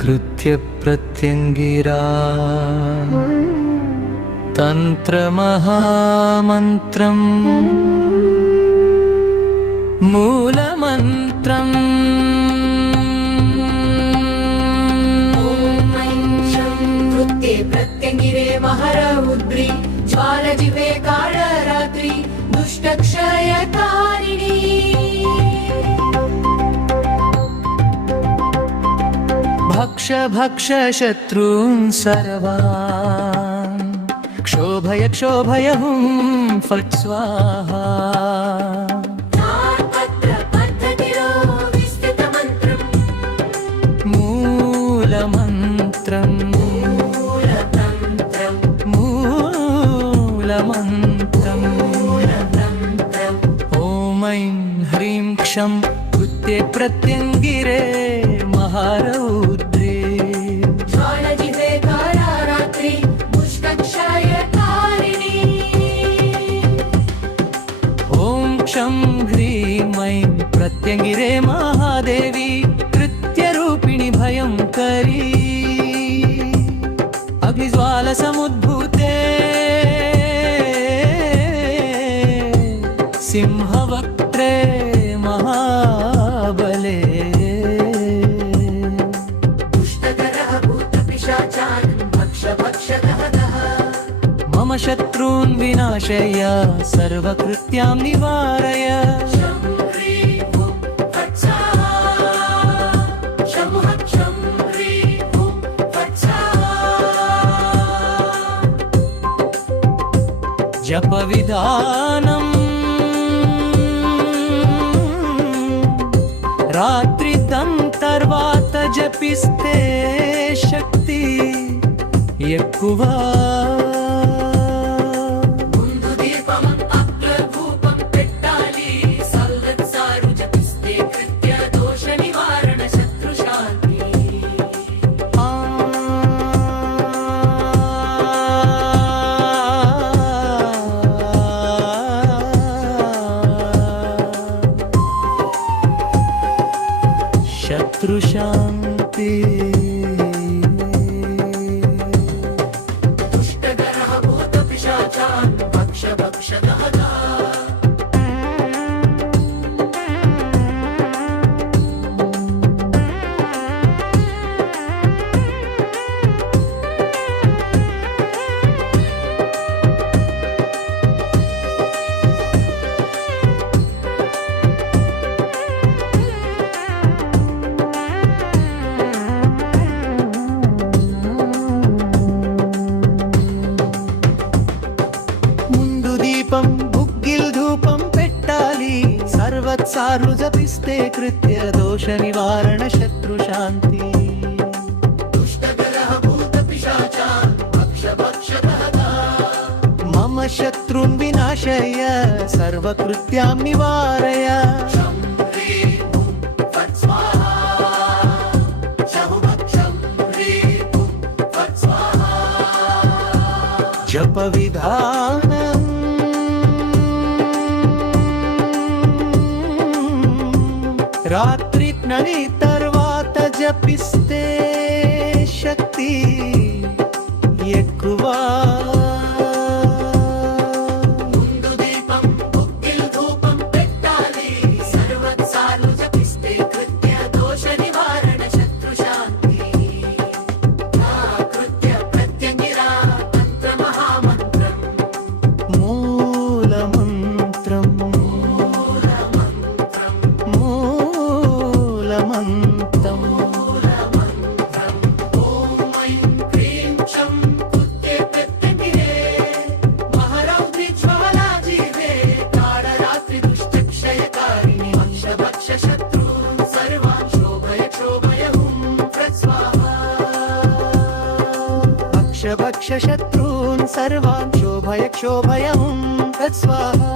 कृत्य प्रत्यंगिरा तंत्र महामंत्रम मूलमंत्रम कृत्ये प्रत्यंगिरे महरौद्री ज्वालजिह्वे कालरात्रि दुष्टक्षयकारिणी भक्ष भक्ष शत्रून् सर्वान् क्षोभय क्षोभय हुं फट् स्वाहा मूलमन्त्रम् ॐ ऐं ह्रीं क्षं कृत्ये प्रत्यङ्गिरे महारौद्रे ज्वालजिह्वे कालरात्रि दुष्टक्षयकारिणी ॐ क्षं ह्रीं ऐं प्रत्यङ्गिरे महादेवी कृत्यरूपिणि भयङ्करी अग्निज्वालसमुद्भूते सिंहवक्त्रे महाबले दुष्टकरः भूतपिशाचान् भक्ष मम शत्रून् विनाशय सर्वकृत्यां निवारय जपविधानम् रात्रिदंतर्वात जपिस्ते शक्ति ఎక్కువ ముందు దీపం అగ్రధూపం పెట్టాలి సల్వత్సారు జపిస్తే కృత్య దోష నివారణ శత్రు శాంతి శత్రు శాంతి దుష్టకరः భూతపిశాచాన్ భక్ష ముందు దీపం బుగ్గిల్ ధూపం పెట్టాలి సర్వత్సార్లు జపిస్తే కృత్య దోష నివారణ శత్రు శాంతి దుష్టకరः భూతపిశాచాన్ భక్ష మమ శత్రున్ వినాశయ సర్వకృత్యాం నివారయ జప విధానం రాత్రి నడి తర్వాత జపిస్తే శక్తి ఎక్కువ ముందు దీపం బుగ్గిల్ ధూపం పెట్టాలి సర్వత్సార్లు జపిస్తే కృత్య దోష నివారణ శత్రు శాంతి కృత్య ప్రత్యంగిరా తంత్ర మహామంత్రం మూలమంత్రం మూలమంత్రం ఓం ఐం హ్రీం క్షం కృత్యే ప్రత్యంగిరే మహరౌద్రి జ్వాలాజిహ్వే కాళరాత్రి దుష్టక్షయకారిణి భక్ష శత్రూన్ సర్వాన్ శోభయ హుం ప్రస్వాహా భక్ష భక్ష శత్రూన్ సర్వాన్ శోభయ హుం తత్స్వాహా